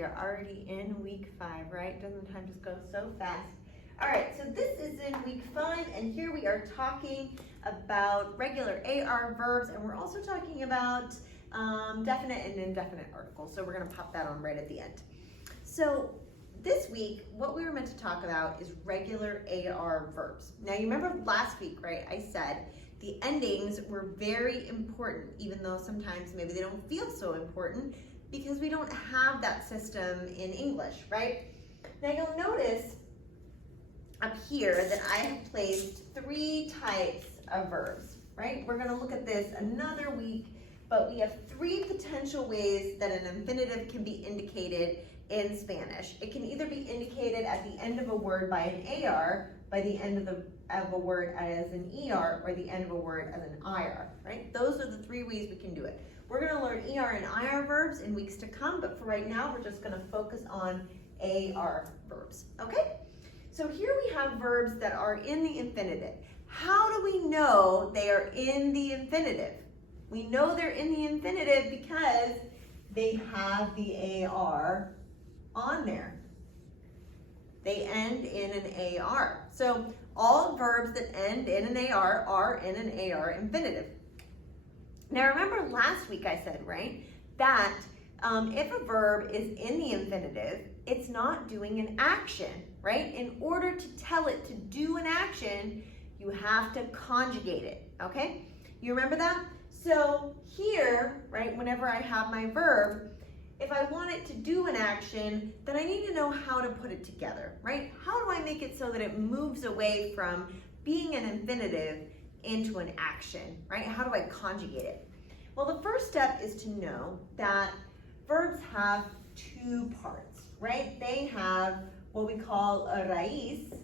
we are already in week 5, right? Doesn't time just go so fast? All right, so this is in week 5, and here we are talking about regular AR verbs, and we're also talking about definite and indefinite articles. So we're gonna pop that on right at the end. So this week, what we were meant to talk about is regular AR verbs. Now you remember last week, right? I said the endings were very important, even though sometimes maybe they don't feel so important because we don't have that system in English, right? Now you'll notice up here that I have placed 3 types of verbs, right? We're gonna look at this another week, but we have 3 potential ways that an infinitive can be indicated in Spanish. It can either be indicated at the end of a word by an AR, by the end of a word as an ER, or the end of a word as an IR, right? Those are the 3 ways we can do it. We're gonna learn ER and IR verbs in weeks to come, but for right now, we're just gonna focus on AR verbs, okay? So here we have verbs that are in the infinitive. How do we know they are in the infinitive? We know they're in the infinitive because they have the AR on there. They end in an AR. So all verbs that end in an AR are in an AR infinitive. Now remember last week I said, right, that if a verb is in the infinitive, it's not doing an action, right? In order to tell it to do an action, you have to conjugate it, okay? You remember that? So here, right, whenever I have my verb, if I want it to do an action, then I need to know how to put it together, right? How do I make it so that it moves away from being an infinitive into an action, right? How do I conjugate it? Well, the first step is to know that verbs have 2 parts, right? They have what we call a raíz.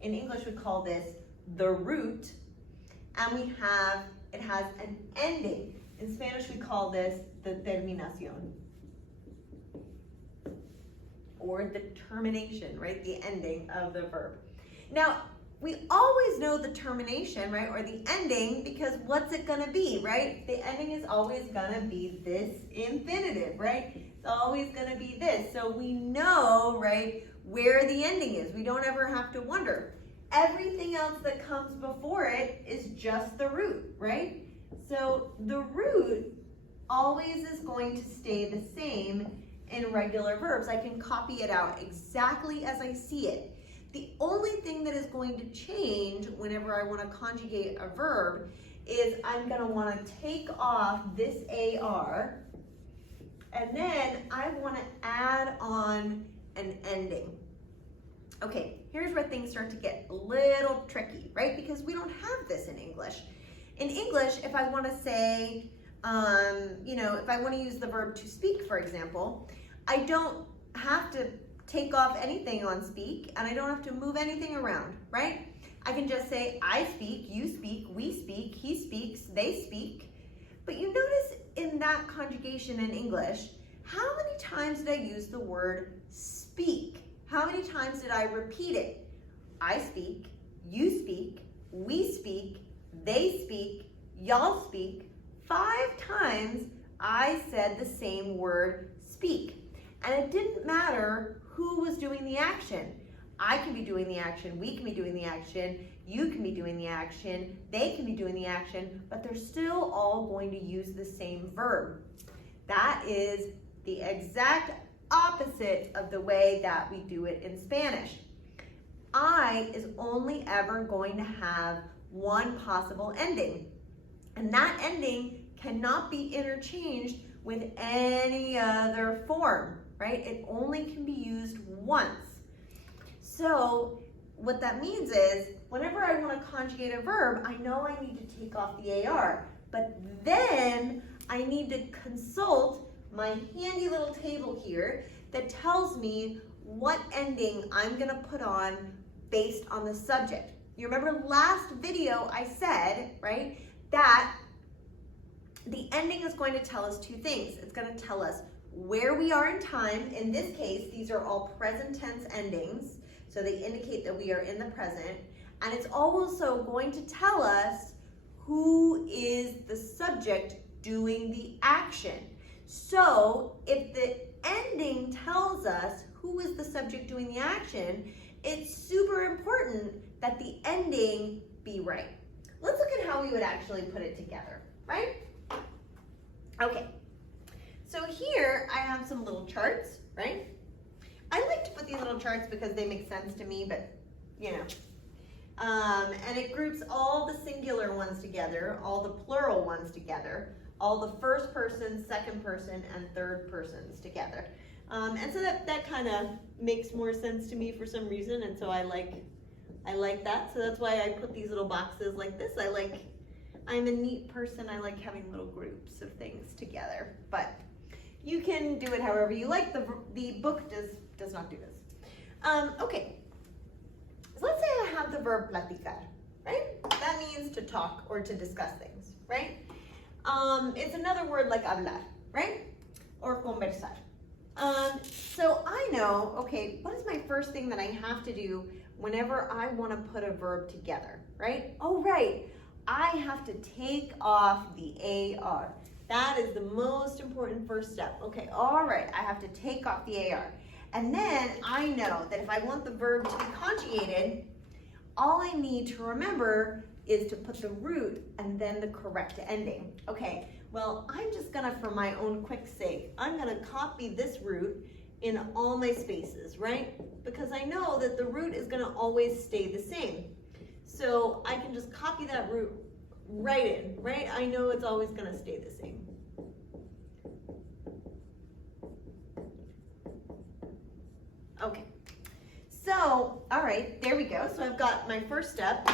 In English, we call this the root. And it has an ending. In Spanish, we call this the terminación, or the termination, right? The ending of the verb. Now, we always know the termination, right? Or the ending, because what's it gonna be, right? The ending is always gonna be this infinitive, right? It's always gonna be this. So we know, right, where the ending is. We don't ever have to wonder. Everything else that comes before it is just the root, right? So the root always is going to stay the same in regular verbs. I can copy it out exactly as I see it. The only thing that is going to change whenever I want to conjugate a verb is I'm going to want to take off this AR, and then I want to add on an ending. Okay, here's where things start to get a little tricky, right? Because we don't have this in English. In English, if I want to say, if I want to use the verb to speak, for example, I don't have to take off anything on speak, and I don't have to move anything around, right? I can just say, I speak, you speak, we speak, he speaks, they speak. But you notice in that conjugation in English, how many times did I use the word speak? How many times did I repeat it? I speak, you speak, we speak, they speak, y'all speak. 5 times I said the same word, speak. And it didn't matter who was doing the action. I can be doing the action, we can be doing the action, you can be doing the action, they can be doing the action, but they're still all going to use the same verb. That is the exact opposite of the way that we do it in Spanish. I is only ever going to have one possible ending, and that ending cannot be interchanged with any other form, right? It only can be used once. So what that means is whenever I want to conjugate a verb, I know I need to take off the AR, but then I need to consult my handy little table here that tells me what ending I'm going to put on based on the subject. You remember last video I said, right, that the ending is going to tell us 2 things. It's going to tell us where we are in time. In this case, these are all present tense endings, so they indicate that we are in the present. And it's also going to tell us who is the subject doing the action. So if the ending tells us who is the subject doing the action. It's super important that the ending be right. Let's look at how we would actually put it together, right? Okay, so here I have some little charts, right? I like to put these little charts because they make sense to me, but you know. And it groups all the singular ones together, all the plural ones together, all the first person, second person, and third persons together. And so that kind of makes more sense to me for some reason, and so I like that. So that's why I put these little boxes like this. I'm a neat person. I like having little groups of things together, but you can do it however you like. The book does not do this. Okay, so let's say I have the verb platicar, right? That means to talk or to discuss things, right? It's another word like hablar, right? Or conversar. So I know, okay, what is my first thing that I have to do whenever I want to put a verb together, right? Oh, right. I have to take off the AR. That is the most important first step. Okay, all right, I have to take off the AR. And then I know that if I want the verb to be conjugated, all I need to remember is to put the root and then the correct ending. Okay, well, I'm just gonna, for my own quick sake, I'm gonna copy this root in all my spaces, right? Because I know that the root is gonna always stay the same. So I can just copy that root right in, right? I know it's always gonna stay the same. Okay, so, all right, there we go. So I've got my first step.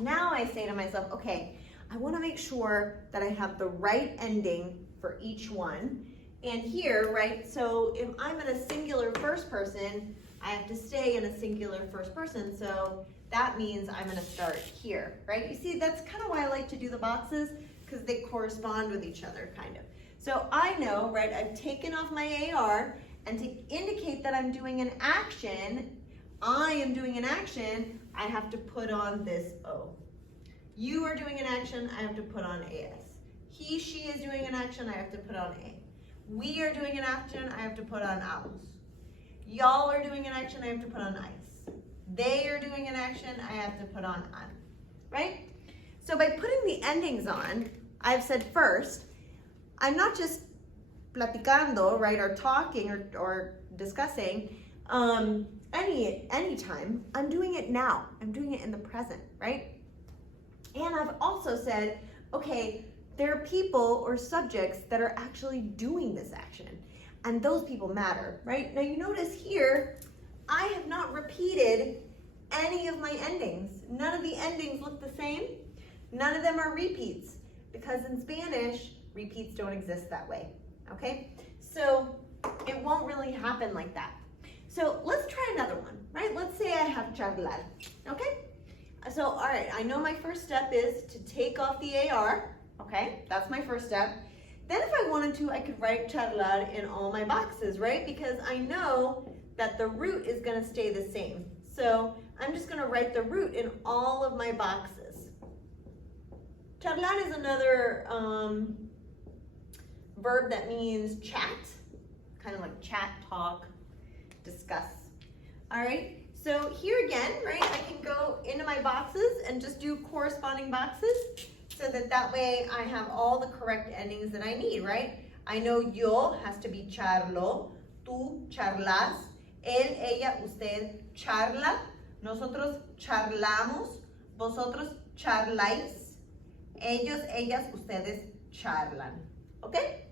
Now I say to myself, okay, I want to make sure that I have the right ending for each one. And here, right, so if I'm in a singular first person, I have to stay in a singular first person. So that means I'm going to start here, right? You see, that's kind of why I like to do the boxes, because they correspond with each other, kind of. So I know, right, I've taken off my AR, and to indicate that I'm doing an action, I am doing an action, I have to put on this O. You are doing an action, I have to put on AS. He, she is doing an action, I have to put on A. We are doing an action, I have to put on AUS. Y'all are doing an action, I have to put on ICE. They are doing an action, I have to put on AN, right? So by putting the endings on, I've said first, I'm not just platicando, right, or talking or discussing any time. I'm doing it now. I'm doing it in the present, right? And I've also said, okay, there are people or subjects that are actually doing this action, and those people matter, right? Now you notice here, I have not repeated any of my endings. None of the endings look the same. None of them are repeats, because in Spanish, repeats don't exist that way, okay? So it won't really happen like that. So let's try another one, right? Let's say I have charlar, okay? So, all right, I know my first step is to take off the AR, okay? That's my first step. Then if I wanted to, I could write charlar in all my boxes, right? Because I know that the root is gonna stay the same. So I'm just gonna write the root in all of my boxes. Charlar is another verb that means chat, kind of like chat, talk, discuss. All right, so here again, right, I can go into my boxes and just do corresponding boxes so that way I have all the correct endings that I need, right? I know yo has to be charlo, tú charlas, él, ella, usted charla, nosotros charlamos, vosotros charláis, ellos, ellas, ustedes charlan, okay?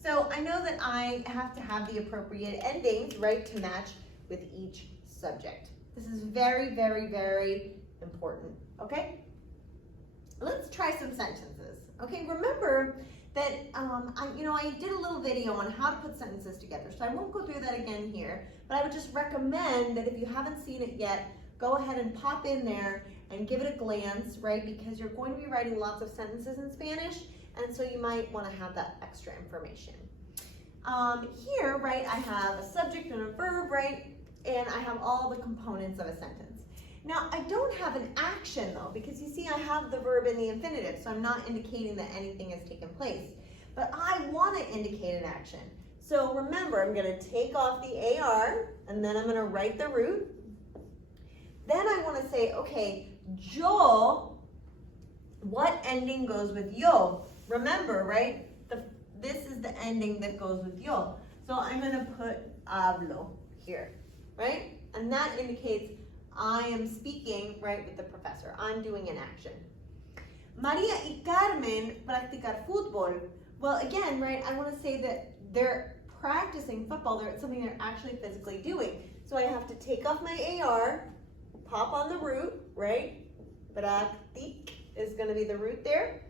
So I know that I have to have the appropriate endings, right, to match with each subject. This is very, very, very important, okay? Let's try some sentences, okay? Remember that, I did a little video on how to put sentences together, so I won't go through that again here, but I would just recommend that if you haven't seen it yet, go ahead and pop in there and give it a glance, right? Because you're going to be writing lots of sentences in Spanish, and so you might want to have that extra information. Here, right, I have a subject and a verb, right? And I have all the components of a sentence. Now, I don't have an action though, because you see I have the verb in the infinitive, so I'm not indicating that anything has taken place. But I want to indicate an action. So remember, I'm going to take off the AR, and then I'm going to write the root. Then I want to say, okay, yo, what ending goes with yo? Remember, right? This is the ending that goes with yo. So I'm going to put hablo here, right? And that indicates I am speaking, right, with the professor. I'm doing an action. Maria y Carmen practicar fútbol. Well, again, right, I want to say that they're practicing football. It's something they're actually physically doing. So I have to take off my AR, pop on the root, right? Practic is going to be the root there.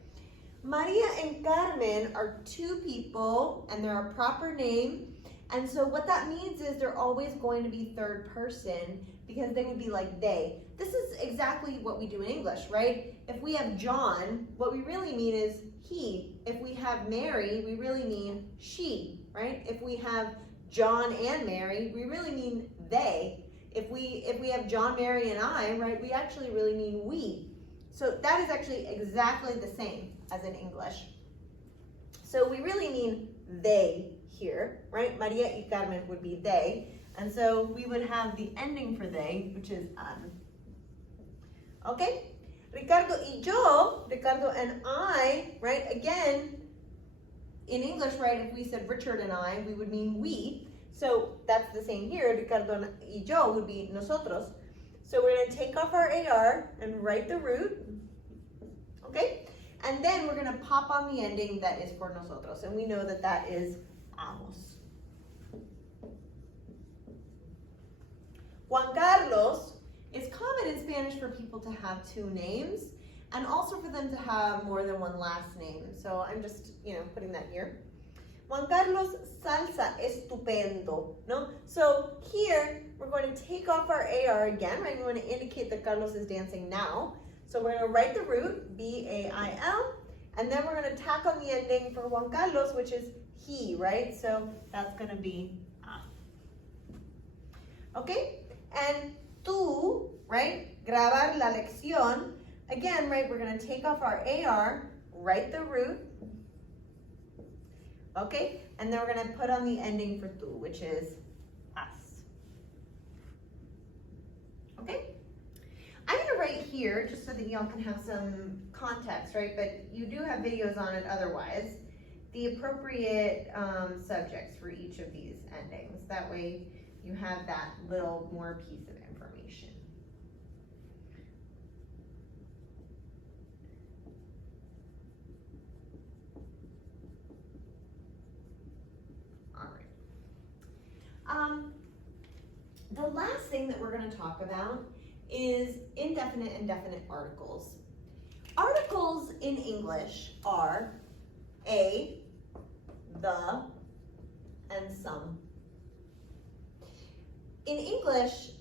Maria and Carmen are two people, and they're a proper name. And so what that means is they're always going to be third person because they would be like they. This is exactly what we do in English, right? If we have John, what we really mean is he. If we have Mary, we really mean she, right? If we have John and Mary, we really mean they. If we have John, Mary, and I, right, we actually really mean we. So that is actually exactly the same as in English. So we really mean they here, right? Maria y Carmen would be they. And so we would have the ending for they, which is an. Okay? Ricardo y yo, Ricardo and I, right? Again, in English, right, if we said Richard and I, we would mean we. So that's the same here. Ricardo y yo would be nosotros. So we're going to take off our AR and write the root. Okay? And then we're going to pop on the ending that is for nosotros. And we know that that is amos. Juan Carlos is common in Spanish for people to have two names and also for them to have more than one last name. So I'm just, putting that here. Juan Carlos salsa estupendo, no? So here we're going to take off our AR again, right? We want to indicate that Carlos is dancing now. So we're going to write the root, B-A-I-L, and then we're going to tack on the ending for Juan Carlos, which is he, right? So that's going to be okay? And tú, right? Grabar la lección. Again, right, we're going to take off our AR, write the root, okay? And then we're going to put on the ending for tú, which is us. Okay? I'm going to write here, just so that y'all can have some context, right? But you do have videos on it otherwise. The appropriate subjects for each of these endings. That way you have that little more piece of information. All right. The last thing that we're going to talk about is indefinite and definite articles. Articles in English are a, the, and some. In English,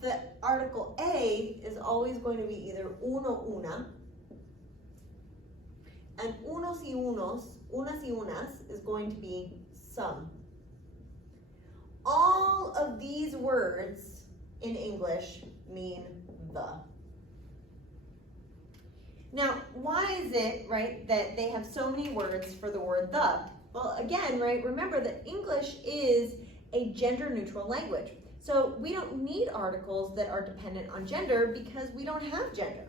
the article a is always going to be either uno, una, and unos y unos, unas y unas is going to be some. All of these words in English mean the. Now, why is it, right, that they have so many words for the word the? Well, again, right, remember that English is a gender-neutral language. So we don't need articles that are dependent on gender because we don't have gender.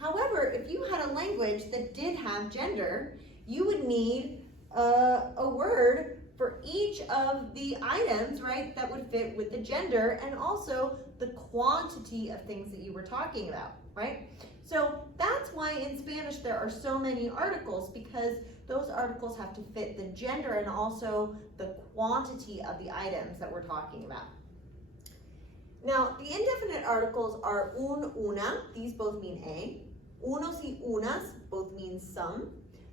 However, if you had a language that did have gender, you would need a word for each of the items, right, that would fit with the gender and also the quantity of things that you were talking about, right? So that's why in Spanish there are so many articles, because those articles have to fit the gender and also the quantity of the items that we're talking about. Now, the indefinite articles are un, una, these both mean a. Unos y unas both mean some.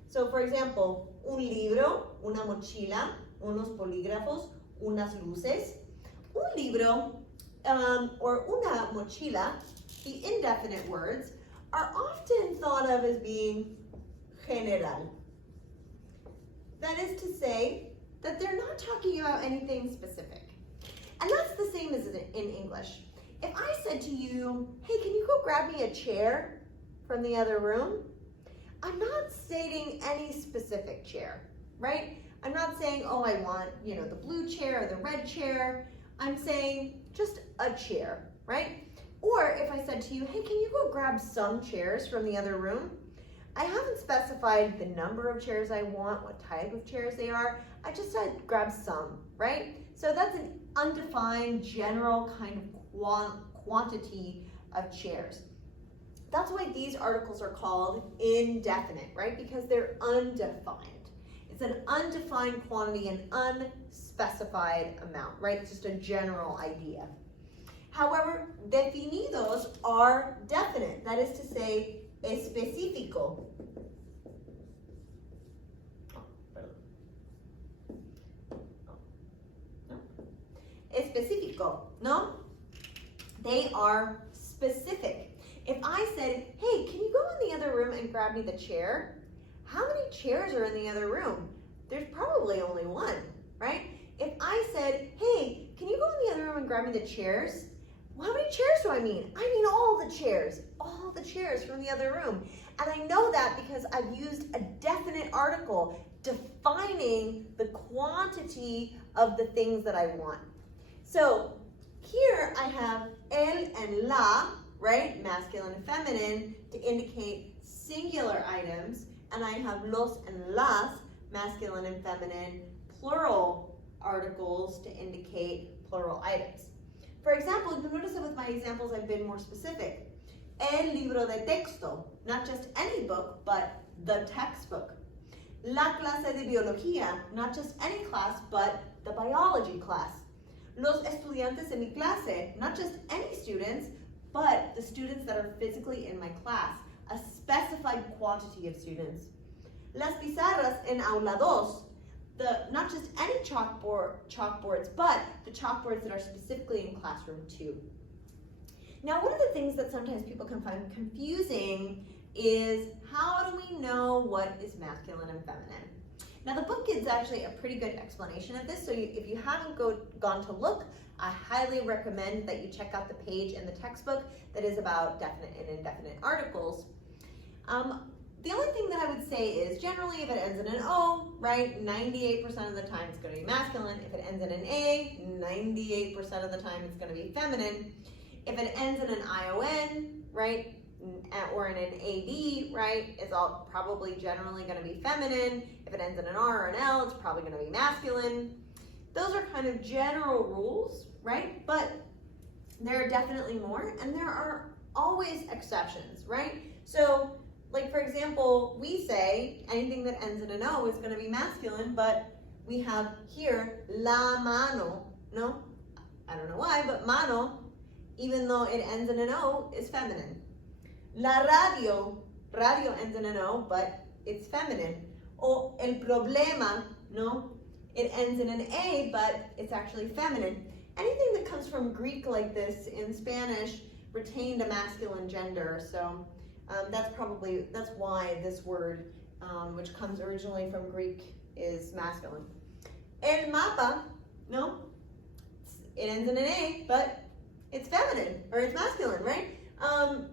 So for example, un libro, una mochila, unos polígrafos, unas luces. Un libro or una mochila, the indefinite words, are often thought of as being general. That is to say that they're not talking about anything specific. And that's the same as in English. If I said to you, hey, can you go grab me a chair from the other room? I'm not stating any specific chair, right? I'm not saying, oh, I want, you know, the blue chair or the red chair. I'm saying just a chair, right? Or if I said to you, hey, can you go grab some chairs from the other room? I haven't specified the number of chairs I want, what type of chairs they are. I just said grab some, right? So that's an undefined general kind of quantity of chairs. That's why these articles are called indefinite, right? Because they're undefined. It's an undefined quantity, an unspecified amount, right? It's just a general idea. However, definidos are definite. That is to say, específico. Específico, no? They are specific. If I said, hey, can you go in the other room and grab me the chair? How many chairs are in the other room? There's probably only one, right? If I said, hey, can you go in the other room and grab me the chairs? Well, how many chairs do I mean? I mean all the chairs from the other room. And I know that because I've used a definite article defining the quantity of the things that I want. So here I have el and la, right? Masculine and feminine to indicate singular items. And I have los and las, masculine and feminine, plural articles to indicate plural items. For example, you'll notice that with my examples I've been more specific. El libro de texto, not just any book, but the textbook. La clase de biología, not just any class, but the biology class. Los estudiantes de mi clase, not just any students, but the students that are physically in my class, a specified quantity of students. Las pizarras en aula dos, not just any chalkboards, but the chalkboards that are specifically in classroom 2. Now, one of the things that sometimes people can find confusing is how do we know what is masculine and feminine? Now, the book gives actually a pretty good explanation of this, so if you haven't gone to look, I highly recommend that you check out the page in the textbook that is about definite and indefinite articles. The only thing that I would say is generally if it ends in an O, right, 98% of the time it's going to be masculine. If it ends in an A, 98% of the time it's going to be feminine. If it ends in an ION, right, or in an AD, right, it's all probably generally going to be feminine. If it ends in an R or an L, it's probably going to be masculine. Those are kind of general rules, right? But there are definitely more, and there are always exceptions, right? So, like for example, we say anything that ends in an O is going to be masculine, but we have here la mano, no? I don't know why, but mano, even though it ends in an O, is feminine. La radio ends in an O, but it's feminine. O el problema, no? It ends in an A, but it's actually feminine. Anything that comes from Greek like this in Spanish retained a masculine gender, so that's why this word, which comes originally from Greek, is masculine. El mapa, no? It ends in an A, but it's feminine, or it's masculine, right?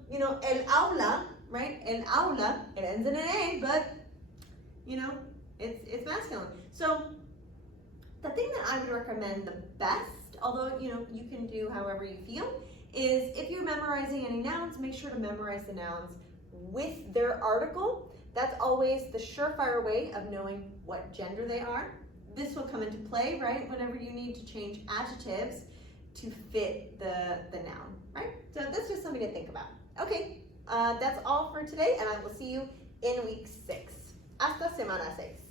You know, el aula, right? El aula, it ends in an A, but, you know, it's masculine. So, the thing that I would recommend the best, although, you know, you can do however you feel, is if you're memorizing any nouns, make sure to memorize the nouns with their article. That's always the surefire way of knowing what gender they are. This will come into play, right, whenever you need to change adjectives to fit the noun, right? So that's just something to think about. Okay, that's all for today, and I will see you in week 6. Hasta semana 6.